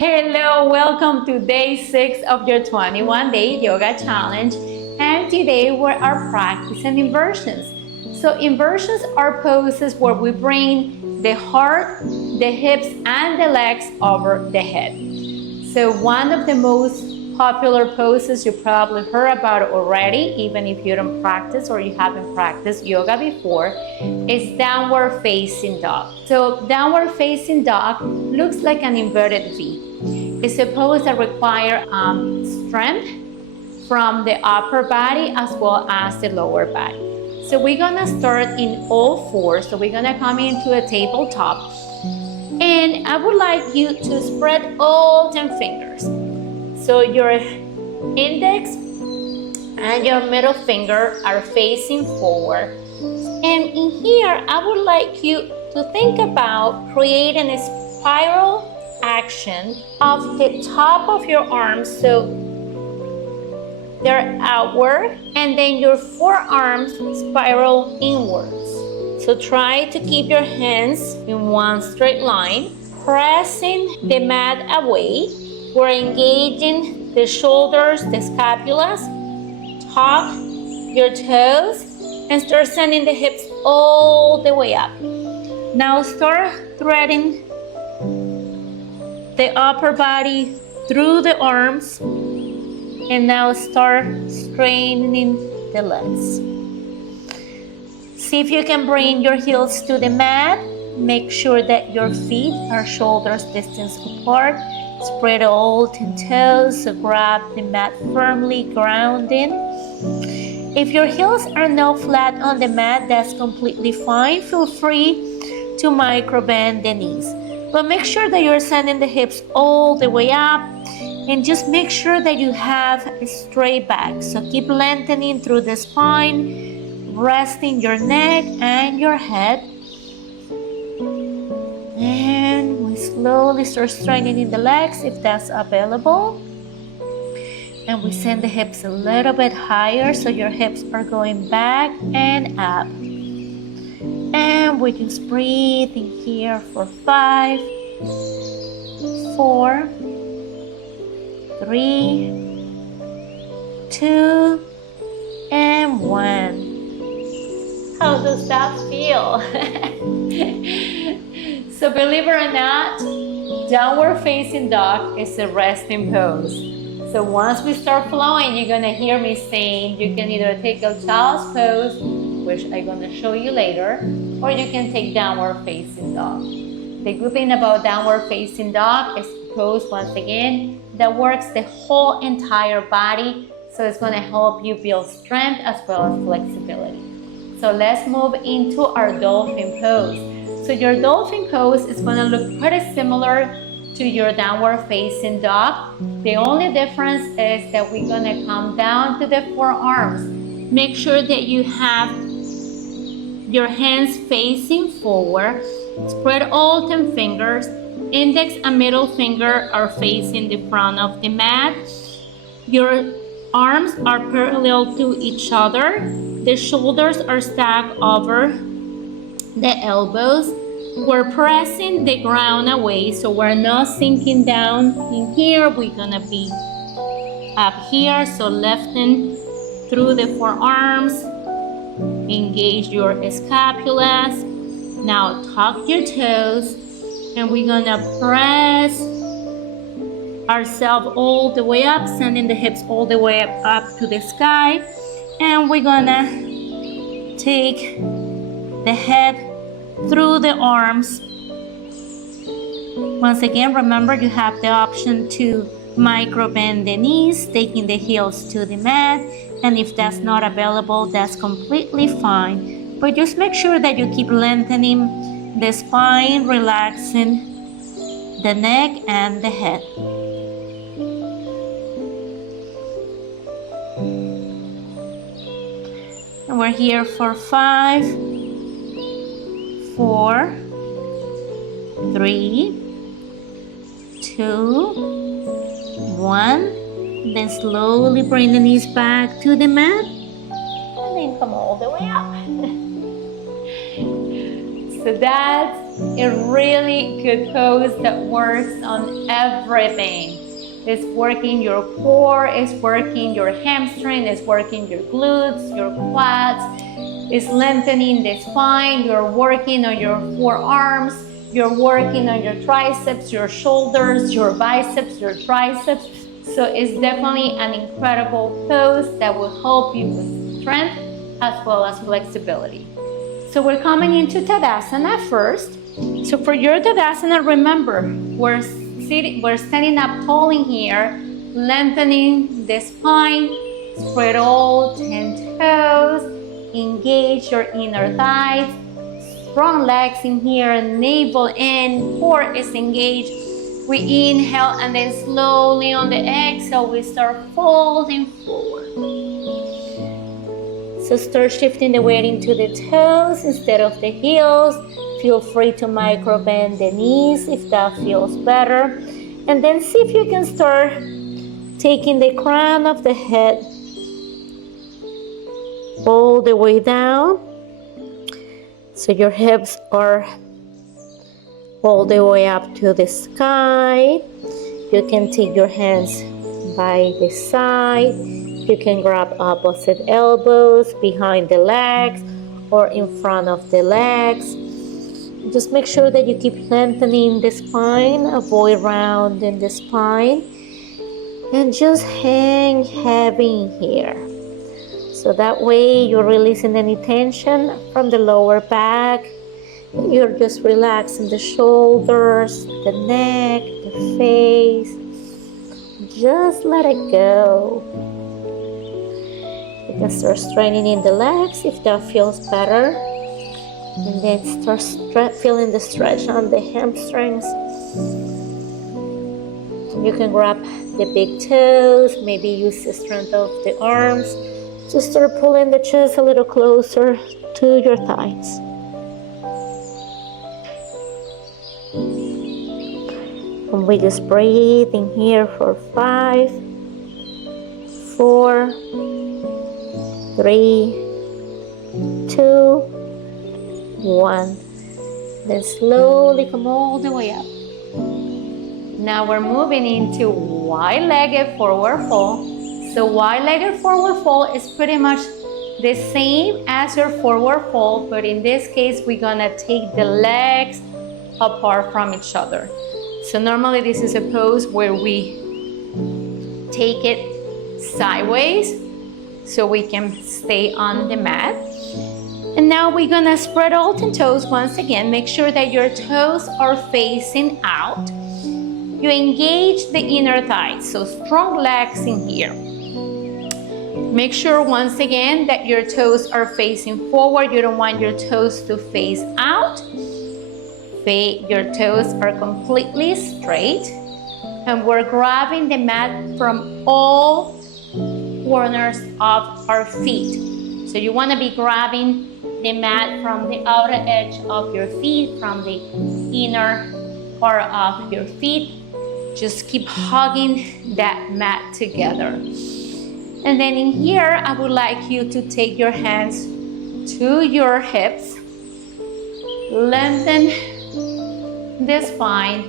Hello, welcome to day 6 of your 21-day yoga challenge. And today we are practicing inversions. So inversions are poses where we bring the heart, the hips, and the legs over the head. So one of the most popular poses you probably heard about already, even if you don't practice or you haven't practiced yoga before, is downward facing dog. So downward facing dog looks like an inverted V. It's a pose that requires strength from the upper body as well as the lower body. So we're gonna start in all fours. So we're gonna come into a tabletop. And I would like you to spread all 10 fingers. So your index and your middle finger are facing forward. And in here, I would like you to think about creating a spiral action of the top of your arms, so they're outward, and then your forearms spiral inwards. So try to keep your hands in one straight line, pressing the mat away. We're engaging the shoulders, the scapulas. Tuck your toes and start sending the hips all the way up. Now start threading the upper body through the arms, and now start straightening the legs. See if you can bring your heels to the mat. Make sure that your feet are shoulders distance apart. Spread all 10 toes, so grab the mat firmly, grounding. If your heels are not flat on the mat, that's completely fine. Feel free to micro bend the knees. But make sure that you're sending the hips all the way up, and just make sure that you have a straight back. So keep lengthening through the spine, resting your neck and your head. And we slowly start straightening the legs if that's available. And we send the hips a little bit higher, so your hips are going back and up. And we just breathe in here for 5, 4, 3, 2, and 1. How does that feel? So believe it or not, downward facing dog is a resting pose. So once we start flowing, you're gonna hear me saying you can either take a child's pose, which I'm gonna show you later, or you can take downward facing dog. The good thing about downward facing dog is a pose, once again, that works the whole entire body, so it's gonna help you build strength as well as flexibility. So let's move into our dolphin pose. So your dolphin pose is gonna look pretty similar to your downward facing dog. The only difference is that we're gonna come down to the forearms. Make sure that you have your hands facing forward. Spread all 10 fingers. Index and middle finger are facing the front of the mat. Your arms are parallel to each other. The shoulders are stacked over the elbows. We're pressing the ground away, so we're not sinking down in here. We're gonna be up here, so lifting through the forearms. Engage your scapulas. Now tuck your toes, and we're gonna press ourselves all the way up, sending the hips all the way up to the sky. And we're gonna take the head through the arms. Once again, remember you have the option to micro bend the knees, taking the heels to the mat, and if that's not available, that's completely fine. But just make sure that you keep lengthening the spine, relaxing the neck and the head. And we're here for 5, 4, 3, 2, 1. Then slowly bring the knees back to the mat, and then come all the way up. So that's a really good pose that works on everything. It's working your core, it's working your hamstring, it's working your glutes, your quads, it's lengthening the spine, you're working on your forearms, you're working on your triceps, your shoulders, your biceps, your triceps. So it's definitely an incredible pose that will help you with strength as well as flexibility. So we're coming into Tadasana first. So for your Tadasana, remember, we're standing up tall in here, lengthening the spine, spread all 10 toes, engage your inner thighs, strong legs in here, navel in, core is engaged. We inhale and then slowly on the exhale, we start folding forward. So start shifting the weight into the toes instead of the heels. Feel free to micro bend the knees if that feels better. And then see if you can start taking the crown of the head all the way down. So your hips are all the way up to the sky. You can take your hands by the side. You can grab opposite elbows behind the legs or in front of the legs. Just make sure that you keep lengthening the spine, avoid rounding the spine, and just hang heavy in here. So that way you're releasing any tension from the lower back. You're just relaxing the shoulders, the neck, the face. Just let it go. You can start straightening the legs if that feels better. And then start feeling the stretch on the hamstrings. You can grab the big toes, maybe use the strength of the arms. Just start pulling the chest a little closer to your thighs. And we just breathe in here for 5, 4, 3, 2, 1. Then slowly come all the way up. Now we're moving into wide-legged forward fold. So wide-legged forward fold is pretty much the same as your forward fold, but in this case we're gonna take the legs apart from each other. So normally this is a pose where we take it sideways so we can stay on the mat. And now we're gonna spread all 10 toes once again. Make sure that your toes are facing out. You engage the inner thighs, so strong legs in here. Make sure once again that your toes are facing forward. You don't want your toes to face out. Your toes are completely straight. And we're grabbing the mat from all corners of our feet. So you want to be grabbing the mat from the outer edge of your feet, from the inner part of your feet. Just keep hugging that mat together. And then in here, I would like you to take your hands to your hips, lengthen the spine,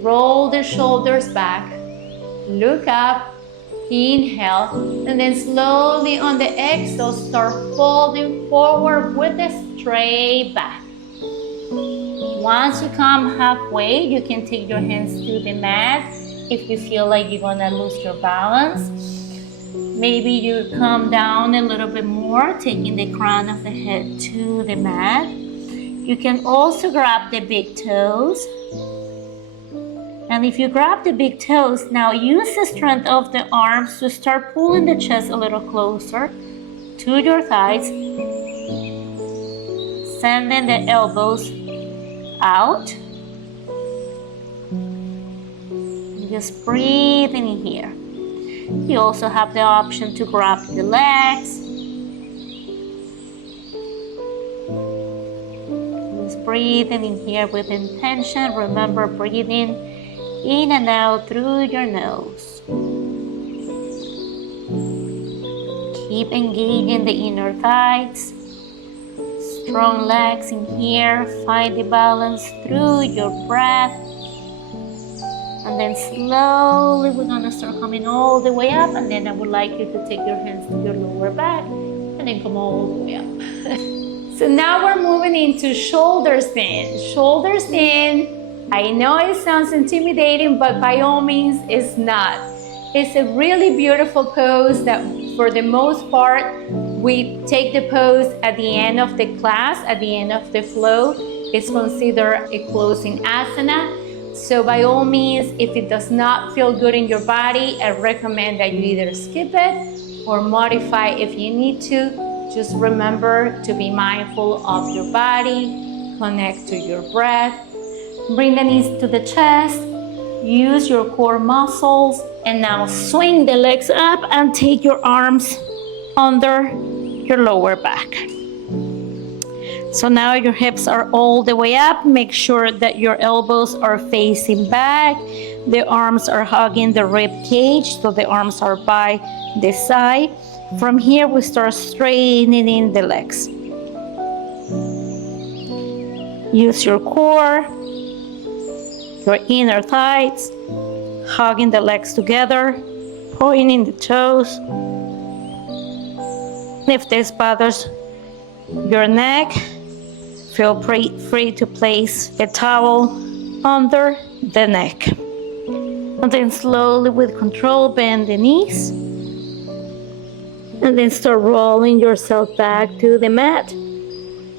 roll the shoulders back, look up, inhale, and then slowly on the exhale, start folding forward with the straight back. Once you come halfway, you can take your hands to the mat if you feel like you're gonna lose your balance. Maybe you come down a little bit more, taking the crown of the head to the mat. You can also grab the big toes. And if you grab the big toes, now use the strength of the arms to start pulling the chest a little closer to your thighs. Sending the elbows out. Just breathing in here. You also have the option to grab the legs. Just breathing in here with intention. Remember, breathing in and out through your nose. Keep engaging the inner thighs. strong legs in here. Find the balance through your breath. And then slowly we're gonna start coming all the way up, and then I would like you to take your hands to your lower back and then come all the way up. So now we're moving into shoulders in. Shoulders in. I know it sounds intimidating, but by all means it's not. It's a really beautiful pose that for the most part, we take the pose at the end of the class, at the end of the flow. It's considered a closing asana. So by all means, if it does not feel good in your body, I recommend that you either skip it or modify if you need to. Just remember to be mindful of your body, connect to your breath. Bring the knees to the chest, use your core muscles, and now swing the legs up and take your arms under your lower back. So now your hips are all the way up. Make sure that your elbows are facing back. The arms are hugging the rib cage, so the arms are by the side. From here, we start straightening the legs. Use your core, your inner thighs, hugging the legs together, pointing the toes. If this bothers your neck, feel free to place a towel under the neck. And then slowly with control, bend the knees. And then start rolling yourself back to the mat.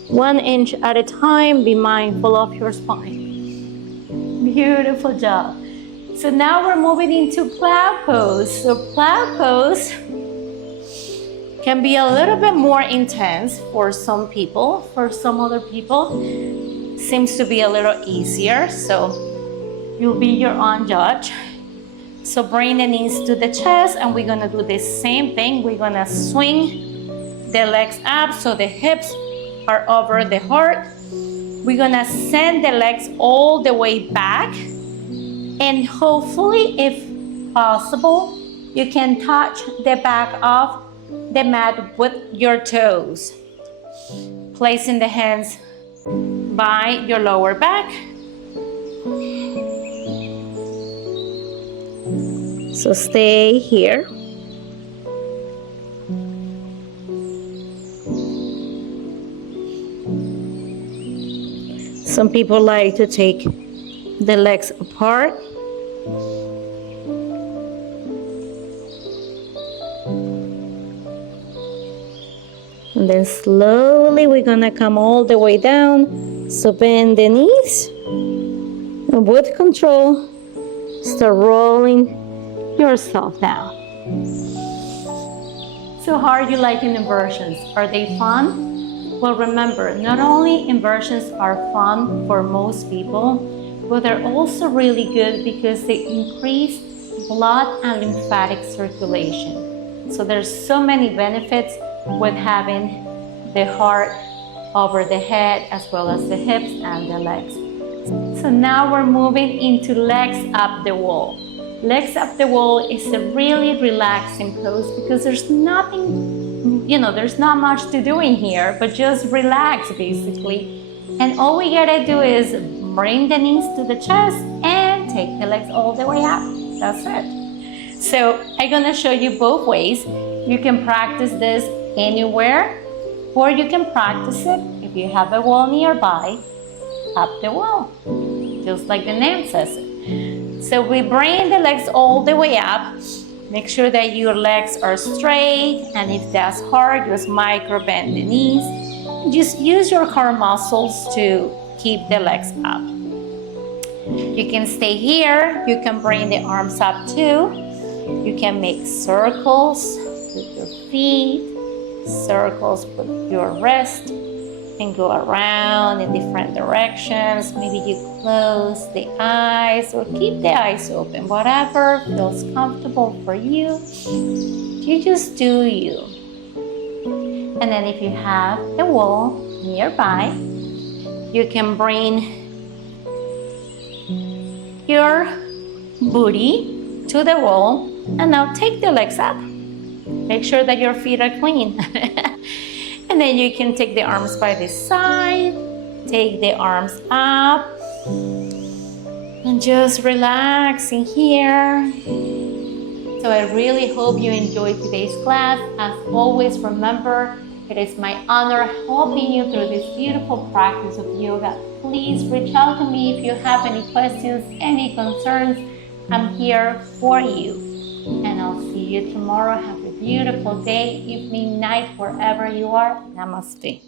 1 inch at a time, be mindful of your spine. Beautiful job. So now we're moving into plow pose. So plow pose can be a little bit more intense for some people. For some other people, seems to be a little easier. So you'll be your own judge. So bring the knees to the chest, and we're gonna do the same thing. We're gonna swing the legs up so the hips are over the heart. We're gonna send the legs all the way back, and hopefully, if possible, you can touch the back of the mat with your toes. Placing the hands by your lower back. So stay here. Some people like to take the legs apart. And then slowly we're gonna come all the way down. So bend the knees. And with control, start rolling yourself down. So how are you liking inversions? Are they fun? Well, remember, not only inversions are fun for most people, but they're also really good because they increase blood and lymphatic circulation. So there's so many benefits with having the heart over the head as well as the hips and the legs. So now we're moving into legs up the wall. Legs up the wall is a really relaxing pose because there's nothing, there's not much to do in here, but just relax basically. And all we gotta do is bring the knees to the chest and take the legs all the way up. That's it. So I'm gonna show you both ways. You can practice this anywhere, or you can practice it if you have a wall nearby, up the wall, just like the name says it. So we bring the legs all the way up. Make sure that your legs are straight, and if that's hard, just micro bend the knees. Just use your core muscles to keep the legs up. You can stay here. You can bring the arms up too. You can make circles with your feet, circles with your wrist, and go around in different directions. Maybe you close the eyes or keep the eyes open, whatever feels comfortable for you. You just do you. And then if you have a wall nearby, you can bring your booty to the wall, and now take the legs up. Make sure that your feet are clean. And then you can take the arms by the side, take the arms up, and just relax in here. So I really hope you enjoyed today's class. As always, remember, it is my honor helping you through this beautiful practice of yoga. Please reach out to me if you have any questions, any concerns. I'm here for you. And I'll see you tomorrow. Have a beautiful day, evening, night, wherever you are. Namaste.